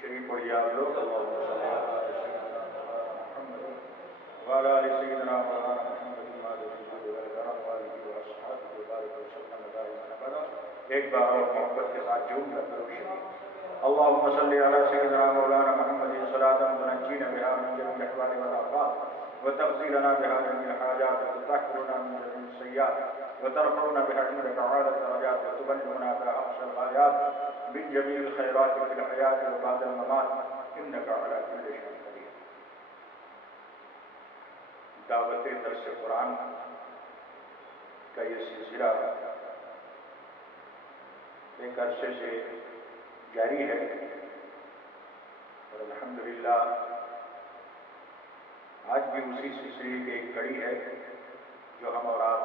شریف پڑھ آپ لوگ اللهم صل علی سیدنا محمد وعلى آل سيدنا مولانا محمد مالك الجود والكرم وآله وأصحابه وبارك وسلم دائما أبدا. ایک بار اور محبت کے ساتھ جھوم کر درود شریف. اللهم صل على سيدنا مولانا محمد صلاة تنجينا بها من جميع الأحوال والآفات وتقضي لنا بها جميع الحاجات وتطهرنا من جميع السيئات وترفعنا بها عندك أعلى الدرجات وتبلغنا بها أقصى الغايات من جميع الخيرات في الحياة وبعد الممات إنك على كل شيء قدير. دعوت درس قرآن کا یہ سلسلہ ایک عرصے سے جاری ہے اور الحمدللہ آج بھی اسی سلسلے کی ایک کڑی ہے جو ہم اور آپ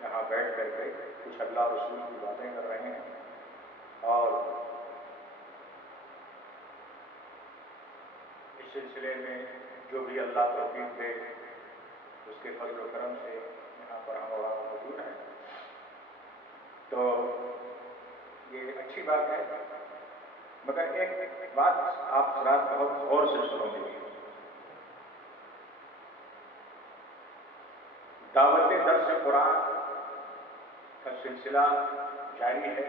یہاں بیٹھ کر کے کچھ اللہ رسول کی باتیں کر رہے ہیں اور اس سلسلے میں جو بھی اللہ توفیق دے اس کے فضل و کرم سے یہاں پر ہم اور آپ موجود ہیں تو یہ اچھی بات ہے. مگر ایک بات آپ حضرات بہت غور سے سنو گے. دعوت درس قرآن کا سلسلہ جاری ہے.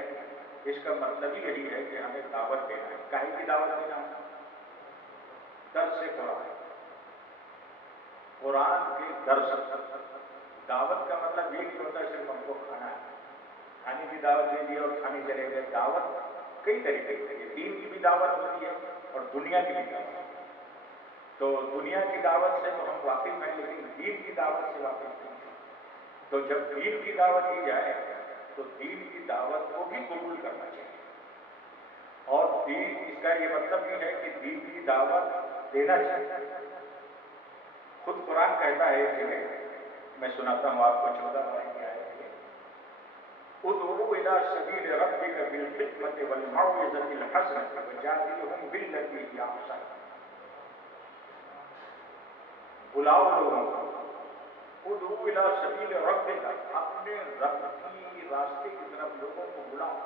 اس کا مطلب ہی یہی ہے کہ ہمیں دعوت دینا ہے. کہیں کی دعوت دینا ہے؟ درس قرآن. قرآن کے درس. دعوت کا مطلب یہ نہیں ہوتا صرف ہم کو کھانا ہے. کھانے کی دعوت دے دی اور کھانے چلے گئے. دعوت کئی طریقے کی ہے. دین کی بھی دعوت ہوتی ہے اور دنیا کی بھی دعوت. تو دنیا کی دعوت سے تو ہم واقف ہیں لیکن دین کی دعوت سے واقف نہیں. تو جب دین کی دعوت دی جائے تو دین کی دعوت کو بھی قبول کرنا چاہیے. اور دین اس کا یہ مطلب نہیں ہے کہ دین کی دعوت دینا چاہیے. خود قرآن کہتا ہے کہ میں سناتا ہوں آپ کو 14 پارے کی آیت ہے. ادعو الى سبیل ربک بالحکمۃ والموعظۃ الحسنۃ وجادلھم باللتی ہی احسن. بلاؤ لوگوں کو. ادعو الى سبیل ربک، اپنے رب کی راستے کی طرف لوگوں کو بلاؤ.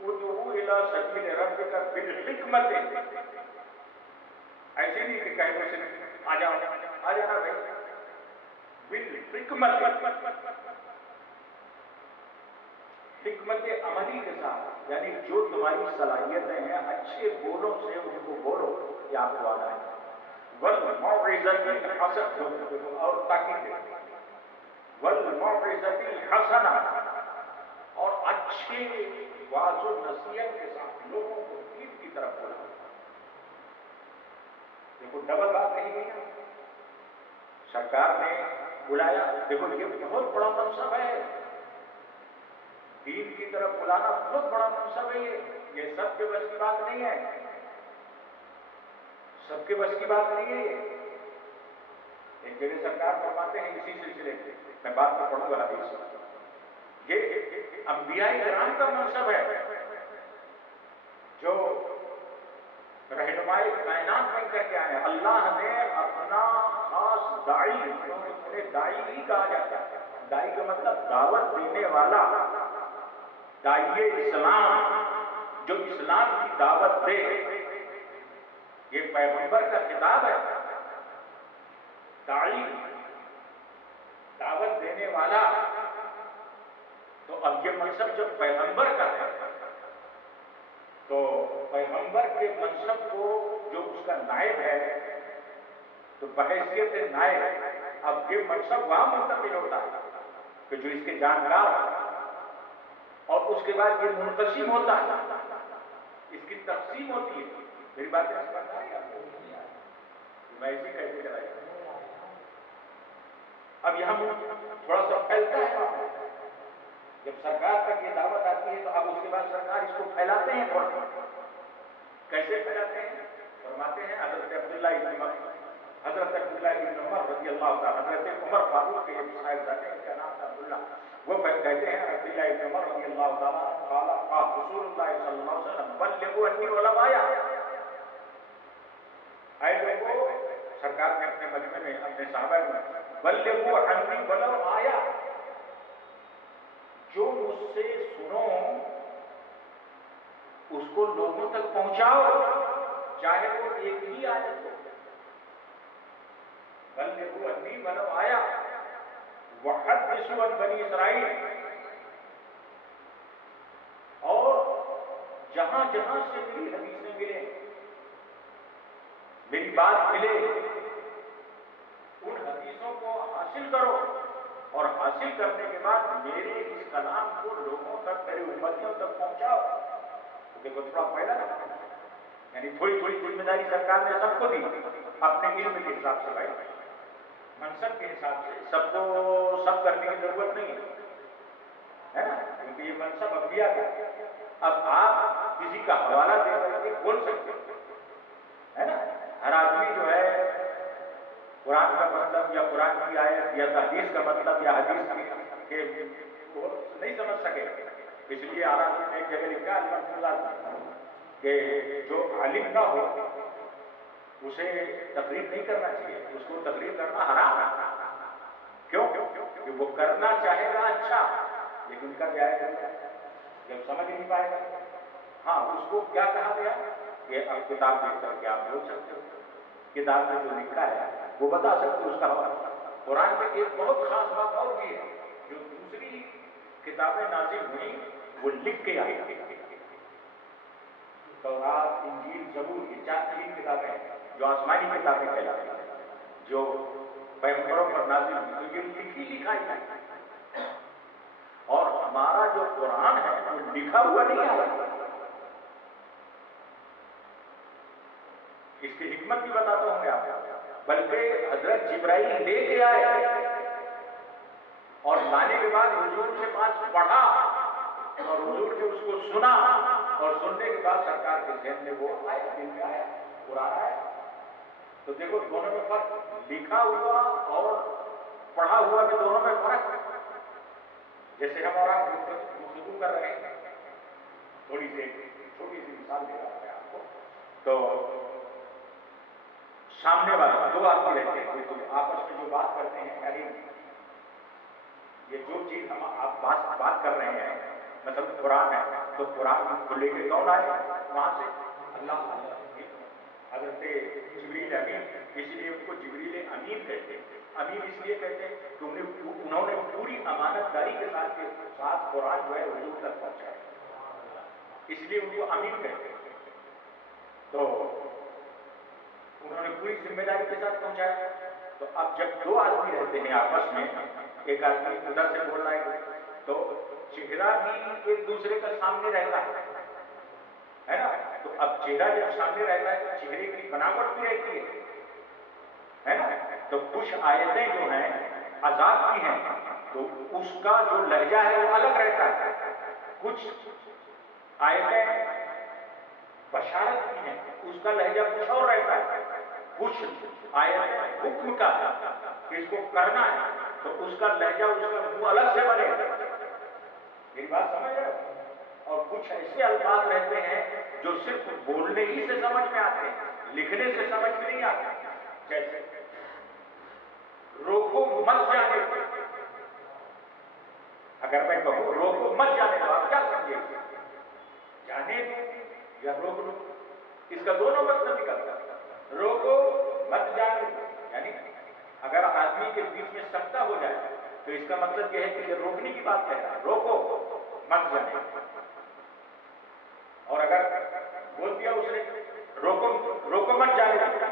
ادعو الى سبیل ربک بالحکمۃ. ایسے نہیں کہ کہیں تو صرف آ جاؤ آ جانا بھائی. بالحکمت، حکمت عملی کے ساتھ، یعنی جو تمہاری صلاحیتیں ہیں اچھے بولوں سے ان کو بولو. یہ آپ کو آنا ہے. والموعظۃ الحسنۃ، اور تاکید ہے والموعظۃ الحسنہ، اور اچھے واعظ و نصیحت کے ساتھ لوگوں کو دین کی طرف بلاؤ. دیکھو ڈبل بات نہیں ہے. سرکار نے بلایا. دیکھو یہ بہت بڑا منصب ہے. دین کی طرف بلانا بہت بڑا منصب ہے. یہ سب کے بس کی بات نہیں ہے. سب کے بس کی بات نہیں ہے. ایک جگہ سرکار فرماتے ہیں اسی سلسلے سے، میں بات میں پڑھوں گا حدیث. یہ انبیاء کرام کا منصب ہے جو رہنمائی کائنات بن کر کے آئے ہیں. اللہ نے اپنا خاص داعی، انہیں داعی ہی کہا جاتا ہے. داعی کا مطلب دعوت دینے والا. داعی اسلام، جو اسلام کی دعوت دے. یہ پیغمبر کا خطاب ہے. داعی، دعوت دینے والا. تو اب یہ منصب جب پیغمبر کا ہے تو پیغمبر کے منصب کو جو اس کا نائب ہے تو بحیثیت نائب اب یہ منصب وہاں منتقل ہوتا ہے کہ جو اس کے جانکار اور اس کے بعد یہ منقسم ہوتا ہے. اس کی تقسیم ہوتی ہے. میری باتیں سمجھ آ رہی ہے آپ کو؟ میں اسی کہتے چلا جاؤں. اب یہاں تھوڑا سا پھیلتا ہے. جب سرکار تک یہ دعوت آتی ہے تو اب اس کے بعد سرکار اس کو پھیلاتے ہیں. تھوڑا کیسے پھیلاتے ہیں؟ فرماتے ہیں حضرت عبداللہ ابن عمر رضی اللہ تعالیٰ، حضرت عمر فاروق کے ایک صاحب جاتے ہیں، ان کا نام تھا عبداللہ. وہ کہتے ہیں عبداللہ ابن عمر رضی اللہ تعالیٰ قال رسول اللہ صلی اللہ علیہ وسلم بلغوا انی ولو آیا. اے لوگوں، سرکار نے اپنے مجمع میں اپنے صحابہ میں بلغوا انی ولو آیا، جو مجھ سے سنو اس کو لوگوں تک پہنچاؤ، چاہے وہ ایک ہی آیت ہو۔ بلغوا انی ولو آیا وحدثوا عن بنی اسرائیل، اور جہاں جہاں سے میری حدیثیں ملے، میری بات ملے، ان حدیثوں کو حاصل کرو، اور حاصل کرنے کے بعد میرے اس کلام کو لوگوں تک، میرے امتیوں تک پہنچاؤ۔ تو دیکھو تھوڑا پہلا نا، یعنی تھوڑی تھوڑی ذمہ داری سرکار نے سب کو دی، اپنے علم کے حساب سے، بھائی منصب کے حساب سے سب کو سب کرنے کی ضرورت نہیں ہے نا، کیونکہ یہ منصب انبیاء کا۔ اب آپ کسی کا حوالہ دے کر کے بول سکتے ہے نا، ہر آدمی جو ہے قرآن کا مطلب یا قرآن کی آیت یا حدیث کا مطلب یا حدیث کے وہ نہیں سمجھ سکے، اس لیے اعلیٰ نے ایک جگہ لکھا الحمدللہ کہ جو عالم نہ ہو اسے تقریر نہیں کرنا چاہیے، اس کو تقریر کرنا حرام ہے۔ کیوں؟ کہ وہ کرنا چاہے گا اچھا، لیکن کر جائے گا جب سمجھ نہیں پائے گا۔ ہاں، اس کو کیا کہا گیا کہ اب کتاب دیکھ کر کے آپ بول سکتے ہو، کتاب میں جو لکھا ہے وہ بتا سکتے ہو اس کا حوالہ۔ قرآن میں ایک بہت خاص بات اور بھی ہے، جو دوسری کتابیں نازل ہوئی وہ لکھ کے آئی، تورات، انجیل، زبور، یہ تین کتابیں جو آسمانی کتابیں کہلاتی ہیں، جو پیغمبروں پر نازل ہوئی، تو یہ لکھی لکھائی ہے، اور ہمارا جو قرآن ہے وہ لکھا ہوا نہیں آیا۔ اس کی حکمت بھی بتاتا ہوں میں آپ کو، بلکہ حضرت جبرائیل لے کے آئے اور لانے کے بعد حضور کے پاس پڑھا اور حضور نے اس کو سنا، اور سننے کے بعد سرکار کے ذہن میں وہ آیا، دل میں آیا، قرآن آیا۔ تو دیکھو دونوں میں فرق، لکھا ہوا اور پڑھا ہوا میں دونوں میں فرق ہے۔ جیسے ہم اور آپ گفتگو کر رہے ہیں، تھوڑی سی چھوٹی سی مثال دے رہا ہوں میں آپ کو، تو سامنے والا دو آدمی رہتے ہیں، تو آپس میں جو بات کرتے ہیں، یعنی یہ جو چیز ہم آپ بات کر رہے ہیں، مطلب قرآن ہے، تو قرآن کو لے کے کون آئے وہاں سے؟ اللہ، حضرت جبریل امین، اس لیے ان کو جبریل امین کہتے ہیں۔ امین اس لیے کہتے ہیں کہ انہوں نے پوری امانت داری کے ساتھ قرآن جو ہے حضور تک پہنچایا، اس لیے ان کو امین کہتے ہیں۔ تو انہوں نے پوری ذمہ داری کے ساتھ پہنچایا۔ تو اب جب دو آدمی رہتے ہیں آپس میں، ایک آدمی ادھر سے بول رہا ہے تو چہرہ بھی ایک دوسرے کا سامنے رہتا ہے نا، تو اب چہرہ جب سامنے رہتا ہے تو چہرے کی بناوٹ بھی رہتی ہے نا، تو کچھ آیتیں جو ہیں عذاب کی ہیں تو اس کا جو لہجہ ہے وہ الگ رہتا ہے، کچھ آیتیں بشارت کی ہیں اس کا لہجہ کچھ اور رہتا ہے، کچھ آیتیں حکم کا کہ اس کو کرنا ہے تو اس کا لہجہ، اس کا منہ الگ سے بنے گا۔ میری بات سمجھ رہے ہو؟ اور کچھ ایسے الفاظ رہتے ہیں جو صرف بولنے ہی سے سمجھ میں آتے ہیں، لکھنے سے سمجھ میں نہیں آتے، جیسے روکو مت جانے کو، اگر میں کہوں روکو مت جانے کو، آپ کیا سمجھے؟ جانے دو یا روک لو، اس کا دونوں مطلب نکلتا ہے۔ روکو مت جانے دو، یعنی اگر آدمی کے بیچ میں سکتا ہو جائے تو اس کا مطلب یہ ہے کہ یہ روکنے کی بات کہہ رہا ہے، روکو مت جانے دو۔ اور اگر بول دیا اس نے روکو مت جانے دو،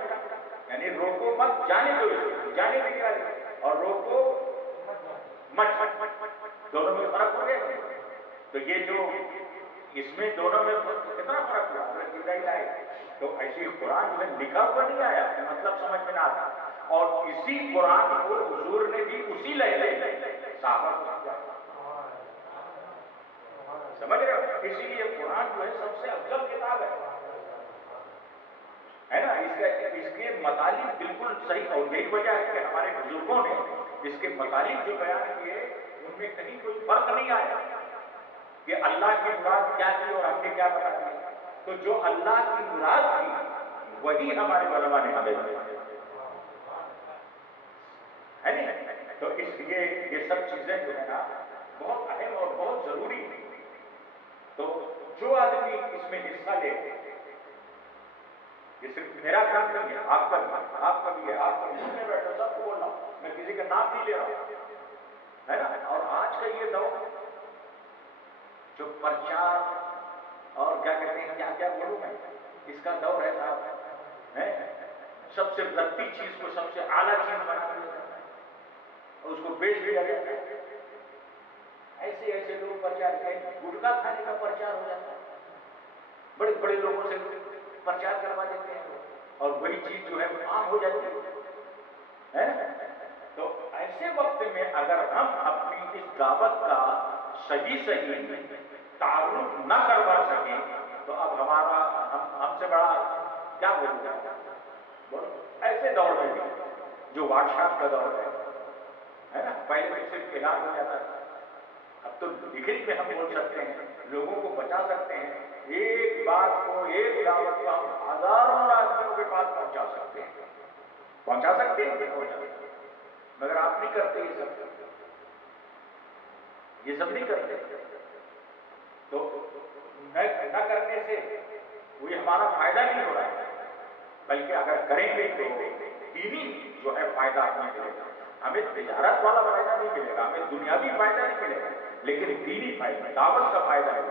یعنی روکو مت جانے دو، جانے نہیں رہا، اور روکو مت، دونوں میں فرق ہو گیا۔ تو یہ جو اس میں دونوں میں کتنا فرق ہوا، اگر جبرائیل آئے تو ایسے قرآن جو ہے لکھا ہوا نہیں آیا، مطلب سمجھ میں نہ آتا، اور اسی قرآن کو حضور نے بھی اسی لہجے میں صحابہ کو سمجھایا، سمجھ رہے ہو؟ اسی لیے قرآن جو ہے سب سے افضل کتاب ہے نا، اس کے مطالب بالکل صحیح، اور یہی وجہ ہے کہ ہمارے بزرگوں نے اس کے مطالب جو بیان کیے ان میں کہیں کوئی فرق نہیں آیا کہ اللہ کی مراد کیا تھی اور ہم نے کیا بتا دیا۔ تو جو اللہ کی مراد تھی وہی ہمارے علماء نے ہمیں بتایا ہے نہیں، تو اس لیے یہ سب چیزیں جو ہے نا بہت اہم اور بہت ضروری ہے. تو جو آدمی اس میں حصہ لے، یہ صرف میرا کام نہیں ہے، آپ کا بھی ہے، آپ کا بھی ہے، آپ کا بھی. میں بیٹھا سب کو بول رہا ہوں، میں کسی کا نام نہیں لے رہا ہوں، ہے نا. اور آج کا یہ دور جو پرچار اور کیا کہتے ہیں، کیا کیا بولوں میں، اس کا دور ہے صاحب. ہے سب سے بدتی چیز کو سب سے اعلیٰ چیز بنا دیا جاتا ہے اور اس کو بیچ دیا جاتا ہے. ایسے ایسے لوگ پرچار کے گٹکا کھانے کا پرچار ہو جاتا ہے، بڑے بڑے لوگوں سے پرچار کروا دیتے ہیں لوگ، اور وہی چیز جو ہے وہ عام ہو جاتی ہے. تو ایسے وقت میں اگر ہم اپنی اس دعوت کا صحیح تعارف نہ کروا سکیں تو اب ہمارا ہم سے بڑا کیا بولوں بولو. ایسے دور میں بھی جو واٹس ایپ کا دور ہے نا، پہلے تو صرف اعلان ہو جاتا تھا، اب تو لکھت میں ہم بول سکتے ہیں، لوگوں کو بچا سکتے ہیں. ایک بات کو، ایک دعوت کو ہم ہزاروں آدمیوں کے پاس پہنچا سکتے ہیں، پہنچا سکتے ہیں پہنچا سکتے ہیں. مگر آپ نہیں کرتے یہ سب نہیں کرتے. تو نہ کرنے سے کوئی ہمارا فائدہ نہیں ہو رہا ہے، بلکہ اگر کریں گے تو دینی جو ہے فائدہ ہمیں ملے گا. ہمیں تجارت والا فائدہ نہیں ملے گا، ہمیں دنیاوی فائدہ نہیں ملے گا، لیکن دینی فائدہ، دعوت کا فائدہ ہے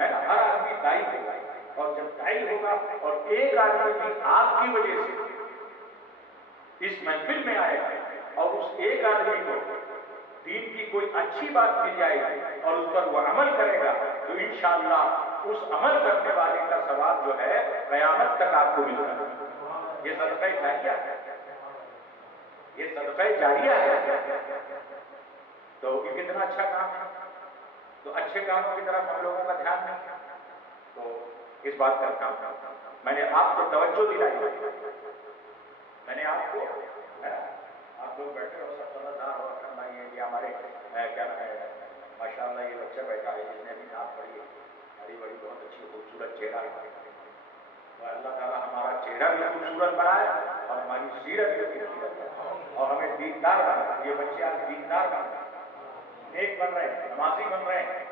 نا. ہر آدمی دائی ہوگا، اور جب دائی ہوگا اور ایک آدمی بھی آپ کی وجہ سے اس محفل میں آئے گا اور اس ایک آدمی کو دین کی کوئی اچھی بات مل جائے گی اور اس پر وہ عمل کرے گا تو انشاءاللہ اس عمل کرنے والے کا ثواب جو ہے قیامت تک آپ کو ملتا ہے. یہ صدقہ جاریہ ہے، یہ صدقہ جاریہ ہے. تو یہ کتنا اچھا کام ہے. تو اچھے کاموں کی طرف ہم لوگوں کا دھیان نہیں. تو اس بات کا کام میں نے آپ کو توجہ دلائی، میں نے آپ کو، آپ لوگ بیٹھے ہو سب سمجھدار ہو. اکرم بھائی یہ ہمارے کیا ماشاء اللہ یہ بچہ بیٹھا ہے جس نے ابھی نعت پڑھی ہے، بڑی بڑی بہت اچھی خوبصورت چہرہ ہے. تو اللہ تعالیٰ ہمارا چہرہ بھی خوبصورت بنائے اور ہماری سیرت بھی خوبصورت بنائے اور ہمیں دیندار بنائے. یہ بچے آج دیندار بن رہے ہیں، نیک بن رہے ہیں، نمازی بن رہے ہیں.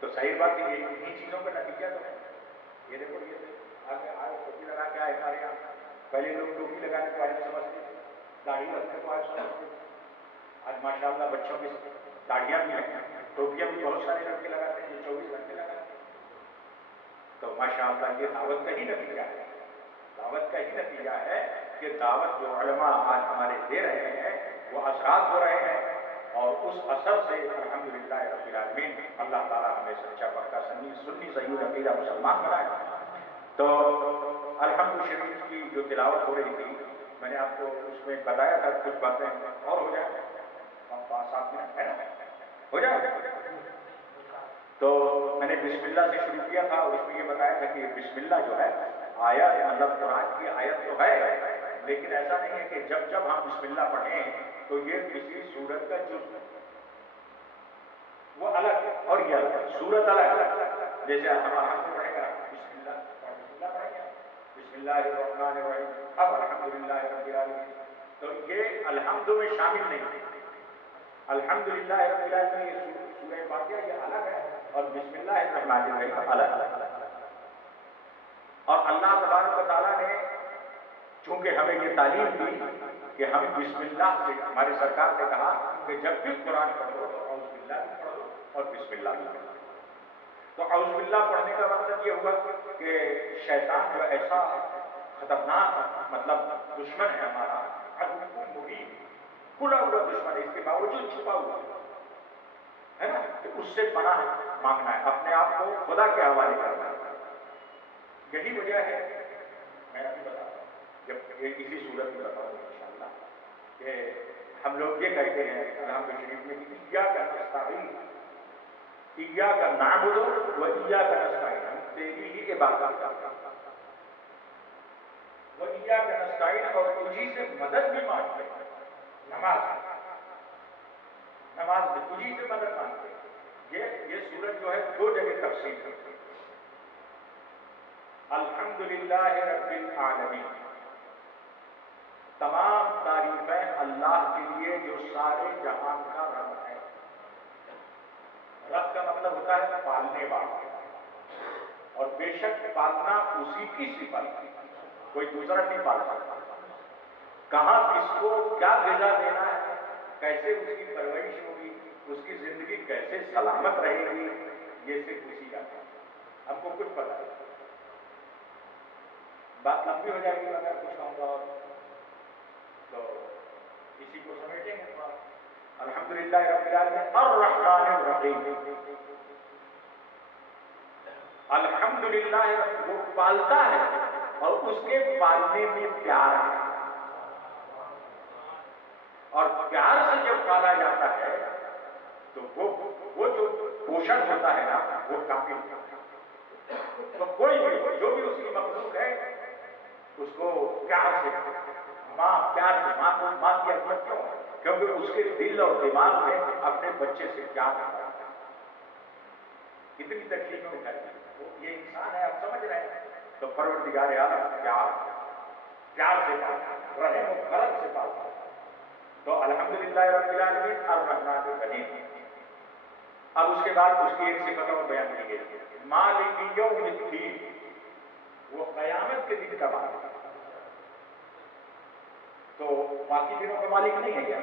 تو صحیح بات ہے، یہ انہیں چیزوں کا نتیجہ تو ہے. یہ دیکھو یہ آگے آئے ٹوپی لگا کے آئے ہمارے یہاں. پہلے لوگ ٹوپی لگانے کو آج سمجھتے تھے، داڑھی رکھنے کو آج سمجھتے تھے. آج ماشاءاللہ بچوں کی داڑھیاں بھی ہیں، ٹوپیاں بھی بہت سارے لڑکے لگاتے ہیں جو 24 گھنٹے لگاتے ہیں. تو ماشاءاللہ یہ دعوت کا ہی نتیجہ ہے، دعوت کا ہی نتیجہ ہے کہ دعوت جو علماء آج ہمارے دے رہے ہیں وہ اثرات ہو رہے ہیں. اور اس اثر سے الحمدللہ رب العالمین اللہ تعالیٰ ہمیں سچا پکا سنی صحیح العقیدہ مسلمان بنائے. تو الحمد شریف کی جو تلاوت ہو رہی تھی میں نے آپ کو اس میں بتایا تھا کچھ باتیں اور ہو جائیں 5-7 منٹ ہے نا، ہو جائے. تو میں نے بسم اللہ سے شروع کیا تھا اور اس میں یہ بتایا تھا کہ بسم اللہ جو ہے آیت مطلب قرآن کی آیت تو ہے، لیکن ایسا نہیں ہے کہ جب جب ہم بسم اللہ پڑھیں تو یہ کسی سورت کا جز ہے، وہ الگ ہے اور یہ الگ ہے، سورت الگ ہے. جیسے ہم الحمد پڑھیں گے بسم اللہ پڑھیں گے، بسم اللہ الرحمن الرحیم، اب الحمدللہ رب العالمین. تو یہ الحمد میں شامل نہیں ہے. الحمدللہ رب العالمین یہ سورہ فاتحہ یہ الگ ہے اور بسم اللہ الرحمن الرحیم الگ. اور اللہ تبارک و تعالیٰ نے چونکہ ہمیں یہ تعلیم دی کہ ہم بسم اللہ سے، ہمارے سرکار نے کہا کہ جب بھی قرآن پڑھو تو اعوذ باللہ بھی پڑھو اور بسم اللہ بھی پڑھو. تو اعوذ باللہ پڑھنے کا مطلب یہ ہوا کہ شیطان جو ایسا خطرناک مطلب دشمن ہے ہمارا، عدو مبین، کھلا ہوا دشمن ہے، اس کے باوجود چھپا ہوا ہے نا، کہ اس سے پناہ مانگنا ہے، اپنے آپ کو خدا کے حوالے کرنا ہے. یہی وجہ ہے، میں ابھی بتاتا ہوں جب یہ اسی صورت میں بتاؤں گا انشاءاللہ، کہ ہم لوگ یہ کہتے ہیں الحمد شریف میں کہ ایاک نستعین، ایاک نعبد و ایاک نستعین، ہم تیری ہی عبادت کرتے ہیں، و ایاک نستعین، اور تجھی سے مدد بھی مانگتے ہیں. نماز میں تجھی سے مدد مانگتے ہیں. یہ سورت جو ہے 2 جگہ تفصیل کرتی ہے. الحمدللہ رب العالمین، تمام تعریفیں اللہ کے لیے جو سارے جہان کا رب ہے. ہوتا ہے پالنے والا، اور بے شک پالنا اسی کی صفت ہے، کوئی دوسرا نہیں پال سکتا۔ کہاں کس کو کیا غذا دینا ہے، کیسے اس کی پرورش ہوگی، اس کی زندگی کیسے سلامت رہے گی، یہ صرف اسی کا ہے، ہم کو کچھ پتا نہیں۔ بات لمبی ہو جائے گی اگر کچھ کہوں گا اور تو اسی کو سمیٹیں گے۔ الحمدللہ رب العالمین الرحمن الرحیم، الحمدللہ وہ پالتا ہے اور اس کے پالنے میں پیار ہے، اور پیار سے جب پالا جاتا ہے تو وہ جو پوشن ہوتا ہے نا وہ کافی ہوتا ہے۔ تو کوئی بھی جو بھی اس کی مخلوق ہے اس کو پیار سے، ماں پیار سے، ماں کو ماں کی عظمت کیوں؟ کیونکہ اس کے دل اور دماغ میں اپنے بچے سے پیار کرتا ہے۔ کتنی تکلیفیں اٹھائی، یہ انسان ہے، آپ سمجھ رہے ہیں؟ تو پروردگار عالم پیار سے پالتا ہے، رحم و کرم سے پالتا ہے۔ تو الحمدللہ رب العالمین الرحمن الرحیم۔ اب اس کے بعد اس کی ایک صفت اور بیان کی گئی، مالک یوم الدین، وہ قیامت کے دن کا مالک ہے۔ تو باقی دنوں کا مالک نہیں ہے کیا؟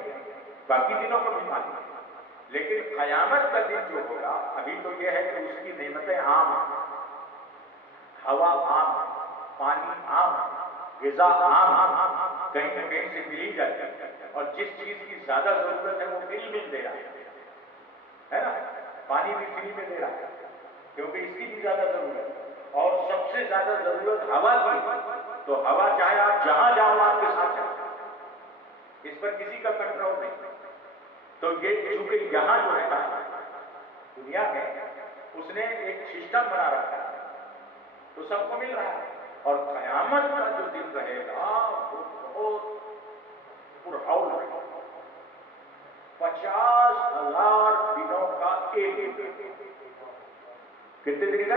باقی دنوں کا بھی مالک ہے، لیکن قیامت کا دن جو ہوگا، ابھی تو یہ ہے کہ اس کی نعمتیں عام ہیں، ہوا عام، پانی عام، غذا عام، کہیں نہ کہیں سے مل ہی جاتی ہے، اور جس چیز کی زیادہ ضرورت ہے وہ فری میں دے رہا ہے نا، پانی بھی فری میں دے رہا ہے کیونکہ اس کی بھی زیادہ ضرورت ہے، اور سب سے زیادہ ضرورت ہوا کی، تو ہوا چاہے آپ جہاں جاؤ آپ کے ساتھ جاؤ، اس پر کسی کا کنٹرول نہیں۔ تو یہ چونکہ یہاں جو ہے نا دنیا میں اس نے ایک سسٹم بنا رکھا ہے تو سب کو مل رہا ہے، اور قیامت کا جو دن رہے گا وہ بہت پرہول رہے گا، 50,000 دنوں کا ایک دن۔ کتنے دن کا؟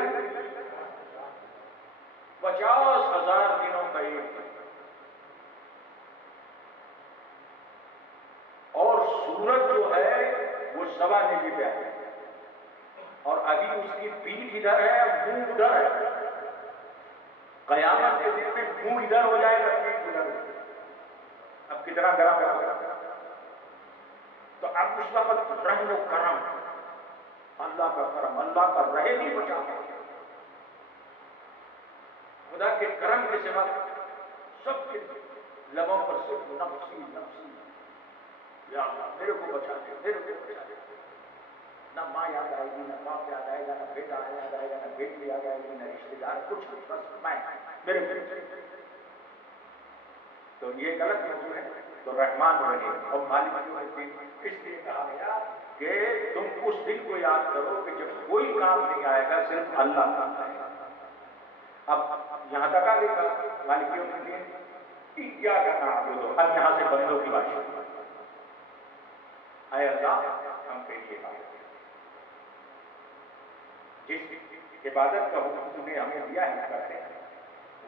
50,000 دنوں کا ایک دن، اور سورج جو ہے وہ 1.25 نگی پہ ہے، اور ابھی اس کی پیٹھ ادھر ہے، منہ ادھر ہے۔ قیامت کے دن میں منہ ادھر ہو جائے گا، پیٹھ ادھر ہو جائے گا، اب کتنا گرم ہے۔ تو اب اس وقت رحم و کرم، اللہ کا کرم، اللہ کا رحم نہیں بچا، خدا کے کرم کے سوا سب کے لبوں پر صرف نفسی نفسی، یا اللہ میرے کو بچا دے، میرے کو بچا دے۔ نہ ماں یاد آئے گی، نہ باپ یاد آئے گا، نہ بیٹا یاد آئے گا، نہ بیٹی یاد آئے گی، نہ رشتے دار، کچھ نہیں، بس میں، میرے کو۔ تو یہ غلط موضوع ہے۔ تو رحمان رحیم اور مالک یوم الدین اس لیے کہا گیا کہ تم اس دن کو یاد کرو کہ جب کوئی کام نہیں آئے گا، صرف اللہ کام آئے گا۔ اب یہاں تک آ گئی بات، مالک یوم الدین، ایاک نعبد، اب یہاں سے بندوں کی بات شروع۔ اے اللہ ہم تیری عبادت، جس عبادت کا حکم تم نے ہمیں دیا ہے کرتے ہیں،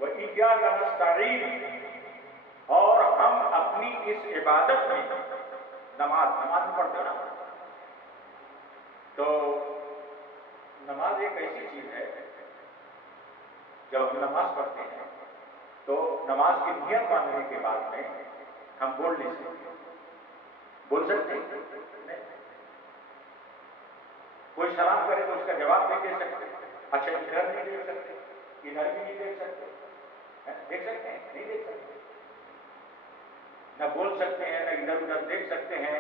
وَإِيَّاكَ نَسْتَعِينُ، اور ہم اپنی اس عبادت میں نماز میں پڑھتے ہیں نا، تو نماز ایک ایسی چیز ہے، جب ہم نماز پڑھتے ہیں تو نماز کی نیت باندھنے کے بعد میں ہم بول نہیں سکتے، بول سکتے ہیں؟ کوئی سلام کرے تو اس کا جواب نہیں دے سکتے، اچھا ادھر نہیں دیکھ سکتے، ادھر بھی نہیں دیکھ سکتے، دیکھ سکتے ہیں؟ نہیں دیکھ سکتے، نہ بول سکتے ہیں، نہ ادھر ادھر دیکھ سکتے ہیں،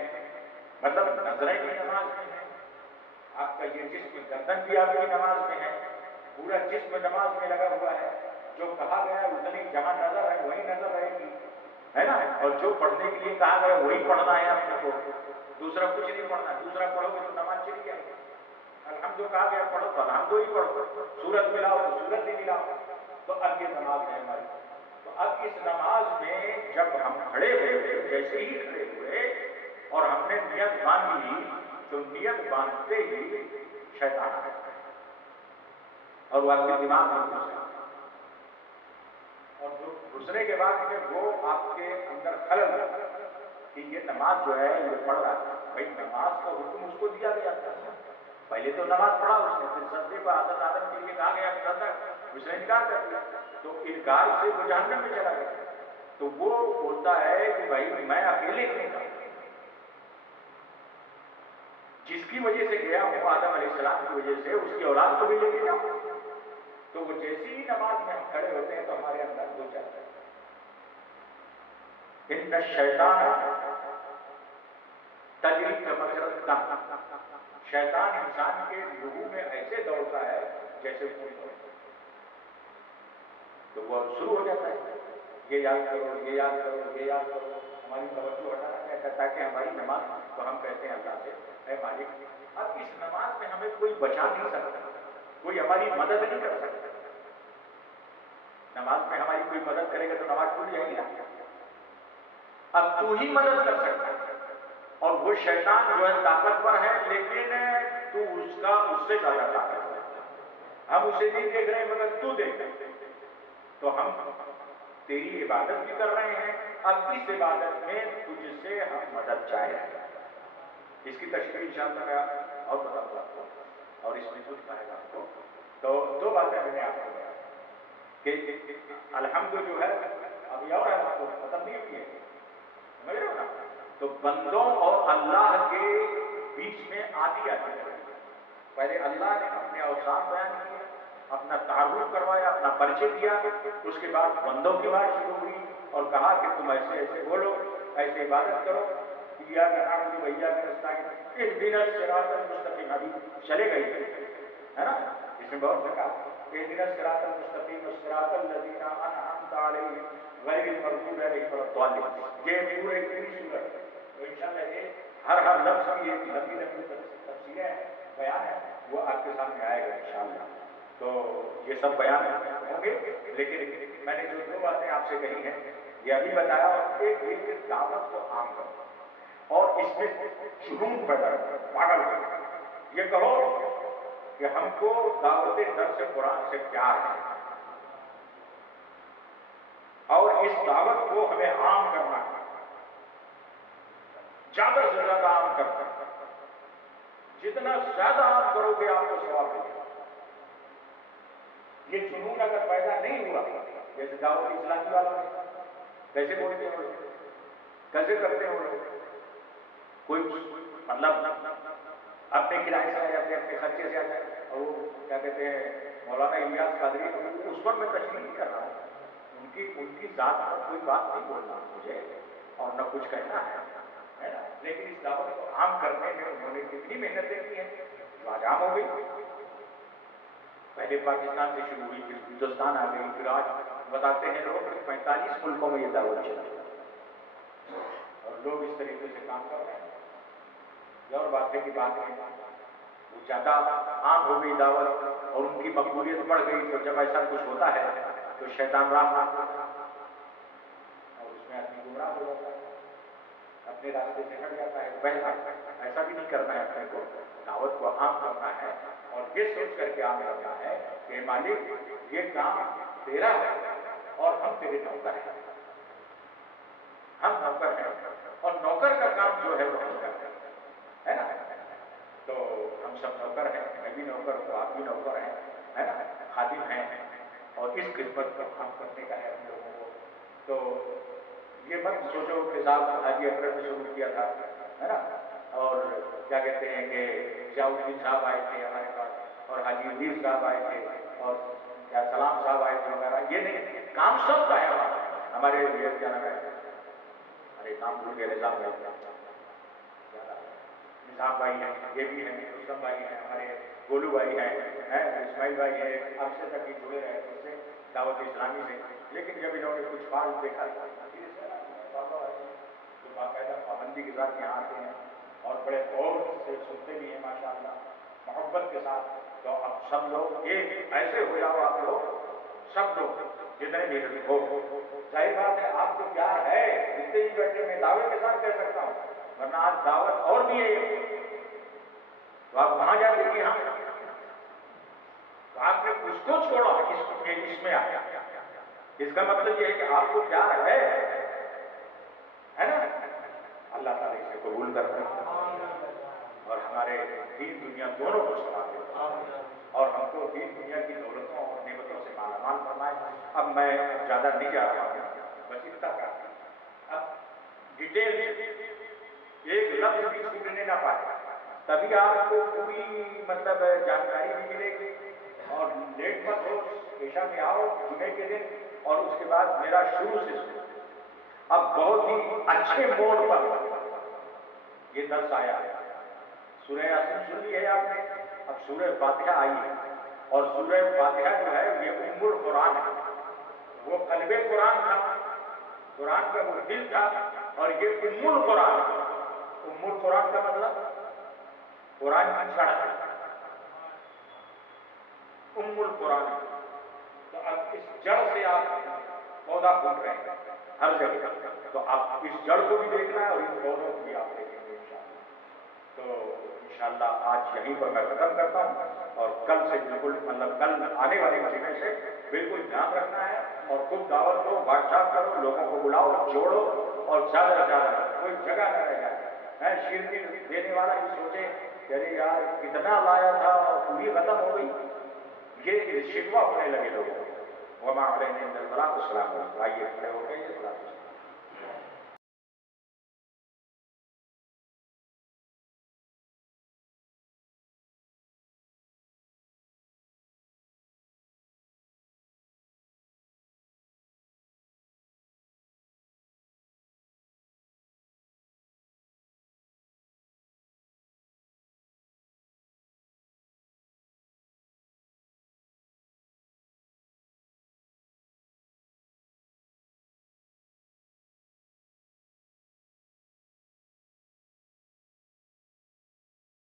مطلب نظریں بھی نماز میں ہیں، آپ کا یہ جسم، گردن بھی آپ کی نماز میں ہے، پورا جسم نماز میں لگا ہوا ہے، جو کہا گیا ہے اتنی جہاں نظر ہے وہی نظر رہے گی، ہے نا، اور جو پڑھنے کے لیے کہا گیا وہی پڑھنا ہے اپنے کو، دوسرا کچھ نہیں پڑھنا، دوسرا پڑھو گے تو نماز چلی جائے گی۔ الحمد کہا گیا پڑھو تو الحمد ہی پڑھو، سورت ملاؤ تو سورت ہی ملاؤ، تو اب یہ نماز ہے ہماری۔ تو اب اس نماز میں جب ہم کھڑے ہوئے، جیسے ہی کھڑے ہوئے اور ہم نے نیت باندھی، تو نیت باندھتے ہی شیطان آیا اور وہ آپ کے دماغ میں گھس گیا، اور گھسنے کے بعد میں وہ آپ کے اندر خلل کہ یہ نماز جو ہے یہ پڑھ رہا ہے، بھائی نماز کا حکم اس کو دیا گیا تھا، پہلے تو نماز پڑھا اس نے، پھر سجدے کو حضرت آدم کے لیے کہا گیا صدق، اس نے انکار کر دیا، تو انکار سے وہ جہنم میں چلا گیا۔ تو وہ بولتا ہے کہ بھائی میں اکیلے کیوں جاؤں، جس کی وجہ سے گیا ہوں آدم علیہ السلام کی وجہ سے، اس کی اولاد کو بھی لے کے جاؤں۔ تو وہ جیسی ہی نماز میں ہم کھڑے ہوتے ہیں تو ہمارے اندر ہو جاتا ہے ان الشیطان تجری کمثرۃ الدم، شیطان انسان کے لہو میں ایسے دوڑتا ہے جیسے خون دوڑتا ہے، تو وہ شروع ہو جاتا ہے یہ یاد کرو، یہ یاد کرو، یہ یاد کرو، ہماری توجہ ہٹانا چاہتا ہے تاکہ ہماری نماز، تو ہم کہتے ہیں اللہ سے اے مالک اب اس نماز میں ہمیں کوئی بچا نہیں سکتا، کوئی ہماری مدد نہیں کر سکتا، نماز میں ہماری کوئی مدد کرے گا تو نماز ٹوٹ جائے گی نا، اب تو ہی مدد کر سکتا ہے۔ اور وہ شیطان جو ہے طاقتور ہے، لیکن تو اس سے زیادہ طاقتور ہے، ہم اسے نہیں دیکھ رہے مگر تو دیکھ رہے ہیں، تو ہم تیری عبادت بھی کر رہے ہیں، اب اس عبادت میں تجھ سے ہم مدد چاہے رہے ہیں۔ اس کی تشریح انشاءاللہ میں اور بتاؤں گا آپ کو، اور اس میں کچھ پائے گا آپ کو۔ تو دو باتیں میں نے آپ کو بتائی کہ الحمد جو ہے ابھی اور ہے، آپ کو ختم نہیں ہوئی ہے، سمجھ رہے ہو نا؟ تو بندوں اور اللہ کے بیچ میں آدھی ہے، پہلے اللہ نے اپنے اوصاف بیان کیے، اپنا تعارف کروایا، اپنا پریچے دیا، اس کے بعد بندوں کی بات شروع ہوئی اور کہا کہ تم ایسے ایسے بولو، ایسے عبادت کرو، ایاک نعبد و ایاک نستعین، اہدنا الصراط المستقیم، ابھی چلے گئی ہے نا، اس میں بہت لگا اہدنا الصراط المستقیم صراط الذین انعمت علیہم غیر المغضوب علیہم ولا الضالین، یہ پوری صورت، تو انشاءاللہ یہ ہر لفظ کی ایک لمبی لمبی تفصیلیں بیان ہے، وہ آپ کے سامنے آئے گا انشاءاللہ، تو یہ سب بیان ہوں گے، لیکن میں نے جو دو باتیں آپ سے کہی ہیں یہ ابھی بتایا، اور ایک یہ کہ دعوت کو عام کرو اور اس میں جنون پیدا کرو، پاگل کرو، یہ کہو کہ ہم کو دعوت درس قرآن سے پیار ہے اور اس دعوت کو ہمیں عام کرنا ہے، زیادہ سے زیادہ عام کرنا ہے، جتنا زیادہ عام کرو گے آپ کو ثواب ملے گا۔ یہ جنون اگر پیدا نہیں ہوا، جیسے دعوت اسلامی والوں نے کیسے بولتے ہیں وہ لوگ، کیسے کرتے ہیں وہ لوگ، کوئی مطلب اپنے کرائے سے آ جاتے ہیں، اپنے خرچے سے آ جاتے ہیں، اور وہ کیا کہتے ہیں مولانا الیاس قادری، اس پر میں تشریح نہیں کر رہا ہوں، ان کی ذات پر کوئی بات نہیں بولنا مجھے اور نہ کچھ کہنا ہے نا، لیکن اس دعوت کو عام کرنے میں انہوں نے کتنی محنتیں کی ہیں جو آج عام ہو گئی، پہلے پاکستان سے شروع ہوئی، پھر ہندوستان آ گئی، پھر آج بتاتے ہیں لوگ کہ 45 ملکوں میں یہ دعوت چلا اور لوگ اس طریقے سے کام کر رہے ہیں، یہ اور بات ہے کہ بات میں وہ زیادہ عام ہو گئی دعوت اور ان کی مقبولیت بڑھ گئی، تو جب ایسا کچھ ہوتا ہے تو شیطان راہ مار دیتا ہے اور اس میں آدمی گمراہ ہو جاتا ہے، اپنے راستے سے ہٹ جاتا ہے۔ بہرحال ایسا بھی نہیں کرنا ہے، اپنے کو دعوت کو عام کرنا ہے اور یہ سوچ کر کے عام کرنا ہے کہ مالک یہ کام تیرا ہے اور ہم تیرے نوکر ہیں، ہم نوکر ہیں اور نوکر کا کام جو ہے وہ ہم کرتے ہیں، ہے نا، تو ہم سب نوکر ہیں، میں بھی نوکر ہوں، آپ بھی نوکر ہیں، ہے نا، خادم ہیں، اور اس خدمت کو عام کرنے کا ہے ہم لوگوں کو۔ تو یہ مت سوچو کہ صاحب حاجی اکرم نے شروع کیا تھا، ہے نا، اور کیا کہتے ہیں کہ ضیاء الدین صاحب آئے تھے ہمارے پاس اور حاجی امیر صاحب آئے تھے اور کیا سلام صاحب آئے تھے وغیرہ، یہ نہیں، کام سب کا ہے ہمارے یہ کیا نام ہے، ارے نام بھول گئے، نظام بھائی، نظام بھائی ہیں، یہ بھی ہیں، رستم بھائی ہیں، ہمارے گولو بھائی ہیں، اسماعیل بھائی ہیں، عرصے تک ہی جڑے رہے اس سے دعوت اسلامی سے، لیکن جب انہوں نے کچھ فال دیکھا تو پھر اس میں بابا بھائی جو باقاعدہ پابندی کے ساتھ یہاں آتے ہیں اور بڑے غور سے سنتے بھی ہیں ماشاءاللہ محبت کے ساتھ، تو اب سب لوگ ایک ایسے ہو جاؤ، آپ لوگ سب لوگ جتنے بھی ہو، ظاہر بات ہے آپ کو پیار ہے، جتنے بھی بیٹھے میں دعوے کے ساتھ کہہ سکتا ہوں، ورنہ آج دعوت اور بھی ہے تو آپ وہاں جاتے کہ یہاں، تو آپ نے اس کو چھوڑا، اس میں آیا، اس کا مطلب یہ ہے کہ آپ کو پیار ہے نا، اللہ تعالیٰ اسے قبول کرتا ہے اور ہمارے دین دنیا دونوں کو ثواب دے اور ہم کو دین دنیا کی دولتوں اور نعمتوں سے مالا مال فرمائے۔ اب میں زیادہ نہیں جا رہا ہوں، بس اتنا کافی۔ اب ڈیٹیل ایک لفظ بھی چھوٹنے نہ پائے، تبھی آپ کو پوری مطلب جانکاری بھی ملے گی۔ اور لیٹ مت ہو، عشاء میں آؤ جمعے کے دن، اور اس کے بعد میرا شروع سے سنو۔ اب بہت ہی اچھے موڈ پر یہ درس آیا ہے۔ سورہ یاسین سن لی ہے آپ نے، اب سورہ فاتحہ آئی ہے، اور سورہ فاتحہ جو ہے یہ ام القرآن ہے، وہ قلب قرآن تھا، قرآن کا وہ دل تھا، اور یہ ام القرآن ہے۔ ام القرآن کا مطلب قرآن کی جڑ ہے، ام القرآن۔ تو اب اس جڑ سے آپ پودا پھوٹ رہے ہیں ہر جگہ، تو آپ اس جڑ کو بھی دیکھنا ہے اور ان پودوں کو بھی آپ دیکھیں گے انشاءاللہ۔ تو انشاءاللہ آج یہیں پر میں ختم کرتا ہوں، اور کل سے بالکل مطلب کل آنے والے جمعے سے بالکل دھیان رکھنا ہے، اور خود دعوت دو، واٹس ایپ کرو، لوگوں کو بلاؤ، جوڑو، اور زیادہ سے زیادہ کوئی جگہ نہ رہ جائے۔ شیرنی دینے والا یہ سوچے کہ ارے یار کتنا لایا تھا اور پوری ختم ہو گئی، یہ شکوہ ہونے لگے لوگوں کو۔ وما علینا الا البلاغ۔ السلام علیکم۔ آئیے کھڑے ہو کے یہ